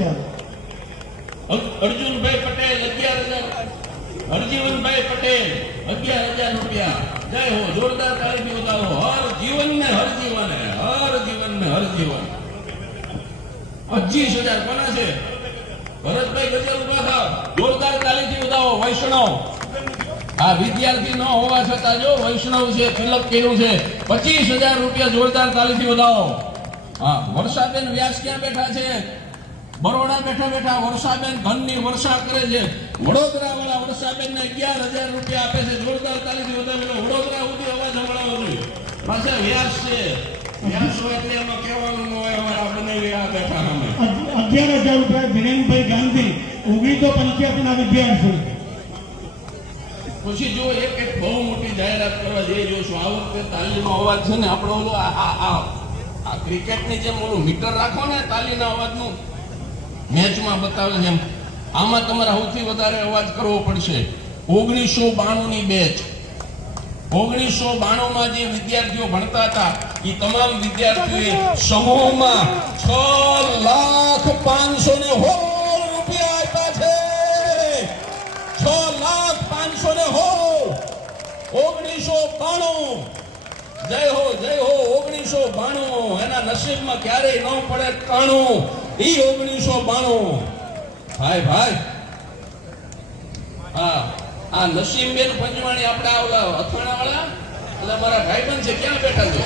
રૂપિયા। અર્જુનભાઈ પટેલ 11,000। હરજીવનભાઈ પટેલ 11,000 રૂપિયા। જય હો, જોરદાર તાળીથી વધાવો। હર જીવન में हर जीवन है, हर जीवन में हर जीवन। 25,000 કોના છે? ભરતભાઈ ગજલ ઉભા થાવ, જોરદાર તાળીથી વધાવો। વૈષ્ણવ, આ વિદ્યાર્થી ન હોવા છતાં જો વૈષ્ણવ છે, તિલક કર્યું છે। 25,000 રૂપિયા જોરદાર તાળીથી વધાવો। હા, વર્ષાબેન વ્યાસ ક્યાં બેઠા છે? બરોડા બેઠા બેઠા વર્ષાબેન ધનની વર્ષા કરે છે। વડોદરા વાળા વર્ષાબેન ને 11,000 રૂપિયા આપે છે। જોરદાર તાળીથી વધાવો। વડોદરા સુધી અવાજ સંભળાવો જોઈએ। પાછા વ્યાસ છે, વ્યાસ હોય એટલે એમાં કહેવાનું ન હોય અમારા બનાવી આ બેઠા અમે। 11,000 રૂપિયા દિનેશભાઈ ગાંધી 1985 ના વિદ્યાર્થી। પછી જો એક બહુ મોટી જાહેરાત કરવા જઈ રહ્યો છું। આ વખતે તાલીનો અવાજ છે ને આપણો ઓલો આ ક્રિકેટની જેમ ઓલું મીટર રાખો ને તાલીના અવાજનું મેચમાં બતાવે છે એમ, આમાં તમારે સૌથી વધારે અવાજ કરવો પડશે। 1992 ની બેચ, 1992 જે વિદ્યાર્થીઓ ભણતા હતા એ તમામ વિદ્યાર્થીઓએ સમૂહમાં 6,05,000 રૂપિયા આપ્યા છે। 6,05,000 1992। જય હો, જય હો। 1992 એના નસીબમાં ક્યારેય ન પડે કાણું। ઈ 1992 ભાઈ ભાઈ। હા, આ નસીમબેન પંજવાણી આપડા ઓલા અથાણા વાળા એટલે મારા ભાઈબંધ છે, ક્યાં બેઠા છે?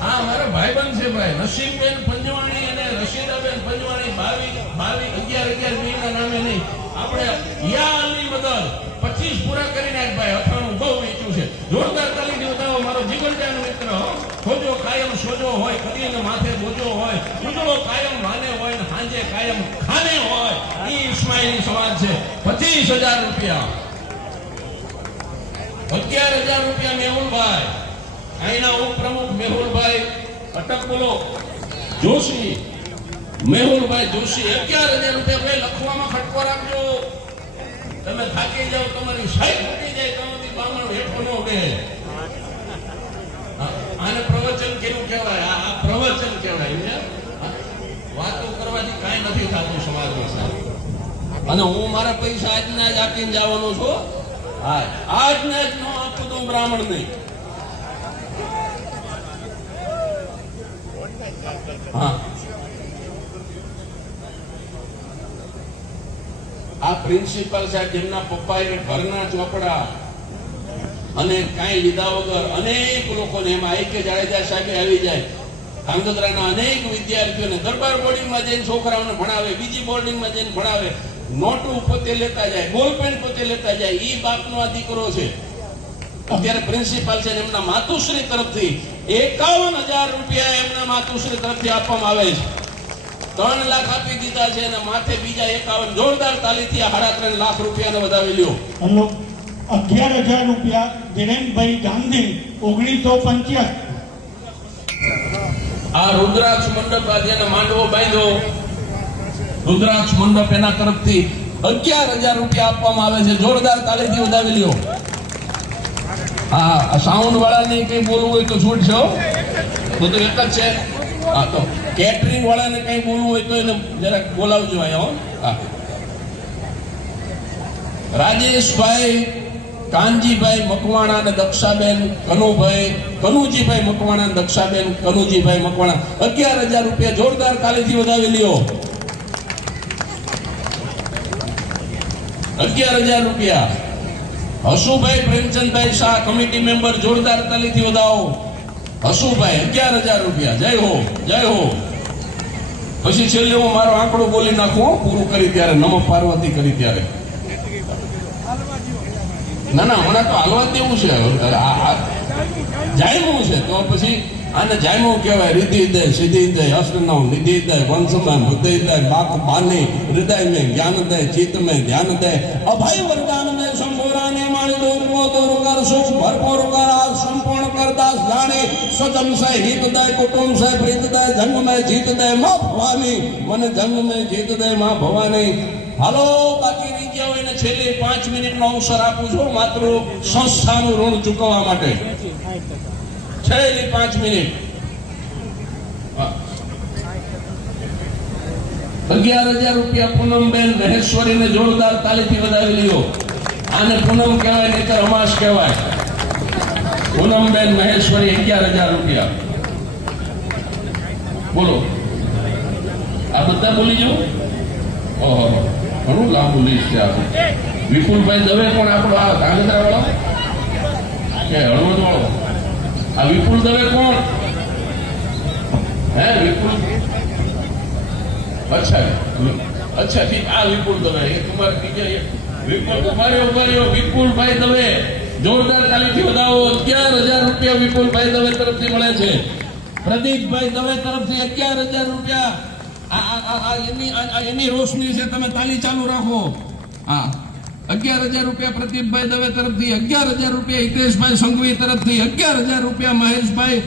હા, મારા ભાઈબંધ છે ભાઈ નસીમબેન પંજવાણી અને રશીદાબેન પંજવાણી 22 ના નામે નહીં, આપણે યા અલી બદલ 25 પૂરા કરીને ભાઈ અથાણું બહુ વેચ્યું છે। જોરદાર તાલીથી વધાવો મારો જીવનજાન મિત્ર। ખોજો કાયમ સોજો હોય, કદીને માથે બોજો હોય, ઉજળો કાયમ વાને હોય ને હાંજે કાયમ ખાને હોય, ઈ ઇસ્માઇલી સમાજ છે। 25,000 રૂપિયા। 11,000 રૂપિયા મેહુલભાઈ, અહીંના ઉપપ્રમુખ મેહુલભાઈ અટક બોલો જોશી, મેહુલભાઈ જોશી 11,000 રૂપિયા। ભાઈ લખવામાં ખટકો રાખજો, તમે થાકી જાઓ, તમારી સાઈડ ફૂટી જાય તો બામણ હેઠો ન ઉડે। આને પ્રવચન કેવું કહેવાય? આ પ્રવચન કહેવાય। વાતો કરવાથી કાંઈ નથી થતું સમાજમાં સાહેબ। અને હું મારા પૈસા આજના જ આપીને જવાનો છું। હા, આજના જ ન આપું તો બ્રાહ્મણ નહીં। હા, આ પ્રિન્સિપલ સાહેબ જેમના પપ્પાએ ઘરના ચોપડા અને કાંઈ લીધા વગર અનેક લોકોને, એમાં એક જાડેજા સાહેબ આવી જાય, ધાંગધ્રાના અનેક વિદ્યાર્થીઓને દરબાર બોર્ડિંગમાં જઈને છોકરાઓને ભણાવે, બીજી બોર્ડિંગમાં જઈને ભણાવે, નોટું પોતે લેતા જાય, બોલપેન પોતે લેતા જાય। ઈ બાપનો આ દીકરો છે, અત્યારે પ્રિન્સિપાલ છે। એમના માતુશ્રી તરફથી 51,000 રૂપિયા એમના માતુશ્રી તરફથી આપવામાં આવે છે। 3 લાખ આપી દીધા છે અને માથે બીજા 51। જોરદાર તાલીથી 3.5 લાખ રૂપિયાને વધાવી લ્યો। 11,000 રૂપિયા દિનેશભાઈ ગાંધી 1985। આ રુદ્રાક્ષ મંડપ જેને માંડવો બાંધ્યો, રુદ્રાક્ષ મંડપ એના તરફથી 11,000 રૂપિયા આપવામાં આવે છે। જોરદાર તાલીથી વધાવી લ્યો। હા, સાઉન્ડ વાળાને કઈ બોલવું હોય તો છૂટ છે, બધું એક જ છે। હા, તો કેટરિંગ વાળાને કઈ બોલવું હોય તો એને જરાક બોલાવજો અહીંયા। હા, રાજેશભાઈ કાનજીભાઈ મકવાણા અને દક્ષાબેન કનુજીભાઈ મકવાણા અને દક્ષાબેન કનુજીભાઈ મકવાણા 11,000 રૂપિયા। જોરદાર તાલીથી વધાવી લ્યો। 11,000 રૂપિયા। હસુભાઈ પ્રેમચંદભાઈ શાહ કમિટી મેમ્બર, જોરદાર તાલીથી વધાવો। હસુભાઈ 11,000 રૂપિયા। જય હો, જય હો। પછી છેલ્લે હું મારો આંકડો બોલી નાખું પૂરું કરી ત્યારે, નમઃ પાર્વતી કરી ત્યારે। ના ના, મને તો હાલવા દેવું છે, જાયમું છે તો પછી આને જાયમું કહેવાય। રિધિદય સિદ્ધિદય અષ્ટનવ નિધિદય વંશમય હૃદયદય બાક બાની હૃદય में ज्ञानदय चित्त में ध्यानदय अभय वरदान में संभोराने माणी दूरमो दूर कर सुख भरपूर कर आज संपूर्ण कर दास जाने सजन से हितदय कुटुंब से प्रीतदय जंग में जीतदय मां भवानी मन जंग में जीतदय मां भवानी। હાલો, બાકી રહી ગયા હોય ને છેલ્લી 5 મિનિટનો અવસર આપું છું માત્ર સંસ્થાનું ઋણ ચૂકવવા માટે। છેલ્લી 5 મિનિટ। 11,000 રૂપિયા પૂનમબેન મહેશ્વરીને જોરદાર તાલીથી વધાવી લ્યો. આને પૂનમ કહેવાય નહીતર અમાસ કહેવાય. પૂનમબેન મહેશ્વરી 11,000 રૂપિયા. બોલો, આ બધા બોલી જાઓ. ઓહો, ઘણું લાંબુ લિસ્ટ છે આ. વિપુલભાઈ દવે કોણ આપણો? આ ધાંગધ્રા વાળો કે હળવદ વાળો? આ વિપુલ દવે કોણ? હે વિપુલ? अच्छा अच्छा ठीक. આ વિપુલ દવે એ તમારે બીજા વિપુલ ઉભાર્યો વિપુલભાઈ દવે જોરદાર તાલીથી વધાવો. 11,000 રૂપિયા વિપુલભાઈ દવે તરફથી મળે છે. પ્રદીપભાઈ દવે તરફથી 11,000 રૂપિયા. એની રોશની છે, તમે તાલી ચાલુ રાખો. હા, 11,000 રૂપિયા પ્રદીપભાઈ દવે તરફથી, 11,000 રૂપિયા હિતેશભાઈ સંઘવી તરફથી, 11,000 રૂપિયા મહેશભાઈ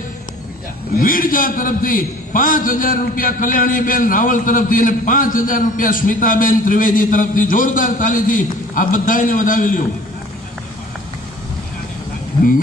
વીરજા તરફથી, 5,000 રૂપિયા કલ્યાણીબેન રાવલ તરફથી અને 5,000 રૂપિયા સ્મિતાબેન ત્રિવેદી તરફથી. જોરદાર તાલીથી આ બધાને વધાવી લ્યો.